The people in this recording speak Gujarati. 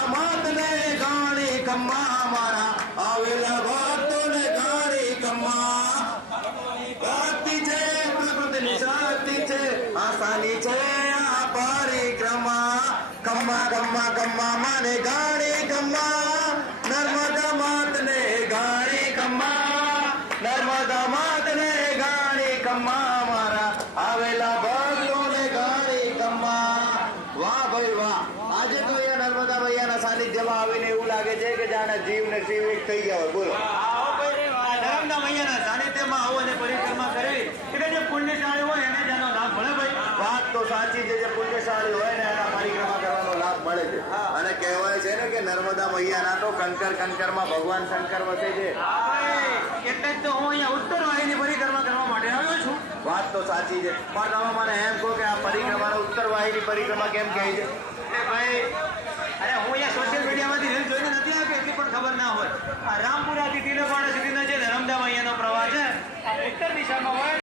નર્મદા માતને ગાણી કમ્મા મારા આવેલા ભક્તોને ગાણી કમ્મા ભક્તિ છે પ્રકૃતિની શક્તિ છે આસાની છે આ પરિક્રમા કમ્મા કમ્મા કમ્મા માને ગાણી કમ્મા નર્મદા માતને ગાણી કમ્મા નર્મદા માતને ગાણી કમ્મા મારા આવેલા ભક્તોને ગાણી કમ્મા વાહ ભાઈ વાહ આજે તો અહીંયા નર્મદા મૈયાના સાનિધ્યમાં આવીને એવું લાગે છે કે જાણે જીવ ને શિવ એક થઈ ગયા હોય બોલો નર્મદા મૈયાના સાનિધ્યમાં આવો અને પરિક્રમા કરવી એટલે જે પુણ્યશાળી હોય એને જ આનો લાભ મળે ભાઈ વાત તો સાચી છે જે પુણ્યશાળી હોય ને એના પરિક્રમા કરવાનો લાભ મળે છે અને કહેવાય છે ને કે નર્મદા મૈયાના તો કંકર માં ભગવાન શંકર વસે છે એટલે જ તો હું અહીંયા ઉત્તર વાહિની પરિક્રમા કરવા માટે આવ્યો છું વાત તો સાચી છે પણ તમે મને એમ કહો કે આ પરિક્રમાનો ઉત્તર વાહિની પરિક્રમા કેમ કહે છે ભાઈ અરે હું અહીંયા સોશિયલ મીડિયામાંથી રીલ જોઈને નથી આવ્યો એટલી પણ ખબર ના હોય આ રામપુરાથી તિલકવાડા સુધીનો જે નર્મદા મૈયાનો પ્રવાહ છે ઉત્તર દિશામાં હોય